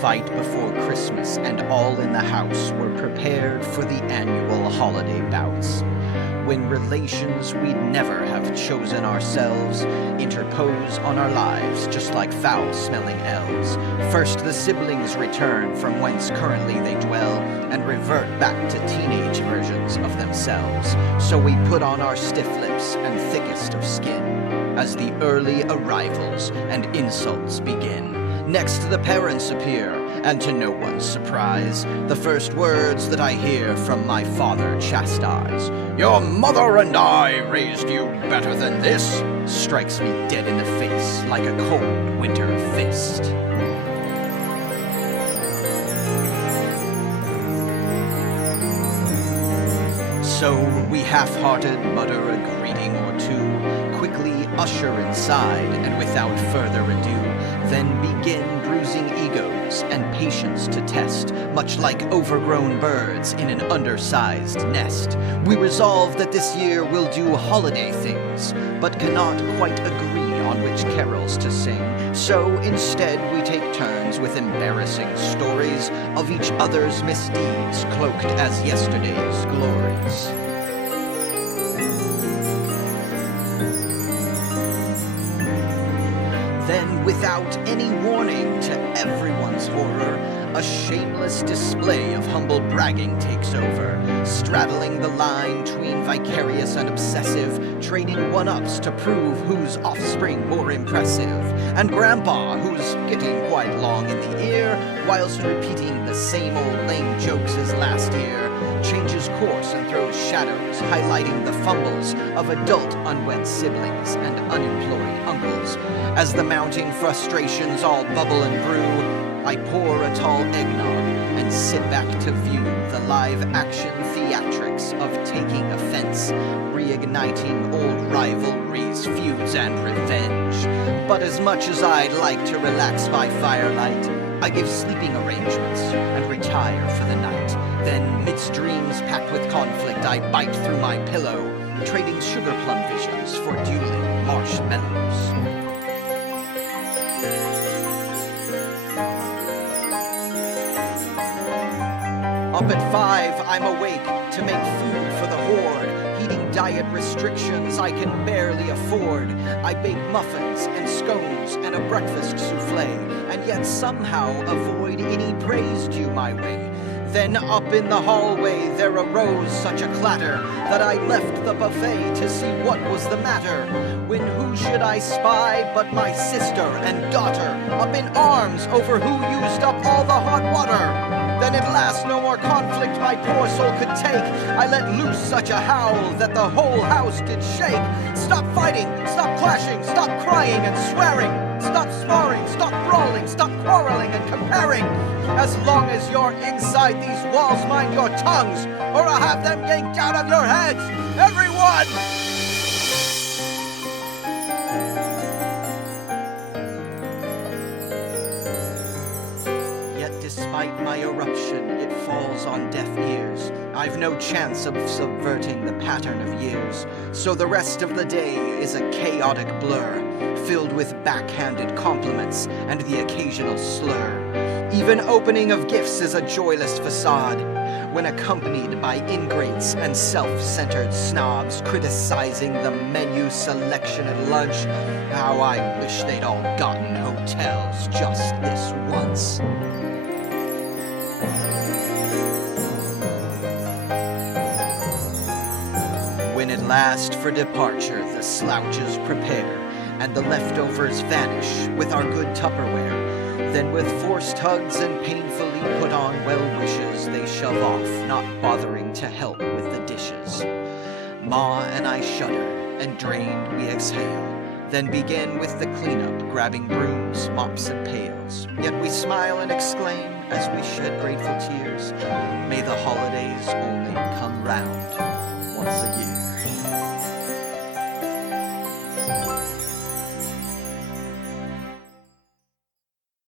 fight before Christmas, and all in the house were prepared for the annual holiday bouts. When relations we'd never have chosen ourselves interpose on our lives, just like foul-smelling elves. First the siblings return from whence currently they dwell, and revert back to teenage versions of themselves. So we put on our stiff lips and thickest of skin, as the early arrivals and insults begin. Next the parents appear, and to no one's surprise, the first words that I hear from my father chastise. "Your mother and I raised you better than this," strikes me dead in the face like a cold winter fist. So we half-hearted mutter a greeting or two, quickly usher inside, and without further ado, then begin bruising egos and patience to test, much like overgrown birds in an undersized nest. We resolve that this year we'll do holiday things, but cannot quite agree on which carols to sing. So instead we take turns with embarrassing stories of each other's misdeeds, cloaked as yesterday's glories. Then, without any warning to everyone's horror, a shameless display of humble bragging takes over, straddling the line between vicarious and obsessive, trading one-ups to prove whose offspring more impressive. And Grandpa, who's getting quite long in the ear, whilst repeating the same old lame jokes as last year, changes course and throws shadows, highlighting the fumbles of adult unwed siblings and unemployed uncles. As the mounting frustrations all bubble and brew, I pour a tall eggnog and sit back to view the live-action theatrics of taking offense, reigniting old rivalries, feuds, and revenge. But as much as I'd like to relax by firelight, I give sleeping arrangements and retire for the night. Then, midst dreams packed with conflict, I bite through my pillow, trading sugar plum visions for dueling marshmallows. Up at 5, I'm awake to make food for the horde, heeding diet restrictions I can barely afford. I bake muffins and scones and a breakfast souffle, and yet somehow avoid any praise due my way. Then up in the hallway there arose such a clatter that I left the buffet to see what was the matter. When who should I spy but my sister and daughter, up in arms over who used up all the hot water. Then at last no more conflict my poor soul could take. I let loose such a howl that the whole house did shake. Stop fighting, stop clashing, stop crying and swearing. Stop sparring, stop brawling, stop quarreling and comparing. As long as you're inside these walls, mind your tongues, or I'll have them yanked out of your heads. Everyone! Despite my eruption, it falls on deaf ears. I've no chance of subverting the pattern of years. So the rest of the day is a chaotic blur, filled with backhanded compliments and the occasional slur. Even opening of gifts is a joyless facade, when accompanied by ingrates and self-centered snobs criticizing the menu selection at lunch. How I wish they'd all gotten hotels just this once. When at last for departure the slouches prepare, and the leftovers vanish with our good Tupperware, then with forced hugs and painfully put on well wishes they shove off, not bothering to help with the dishes. Ma and I shudder, and drained we exhale, then begin with the cleanup, grabbing brooms, mops, and pails. Yet we smile and exclaim, as we shed grateful tears, may the holidays only come round once a year.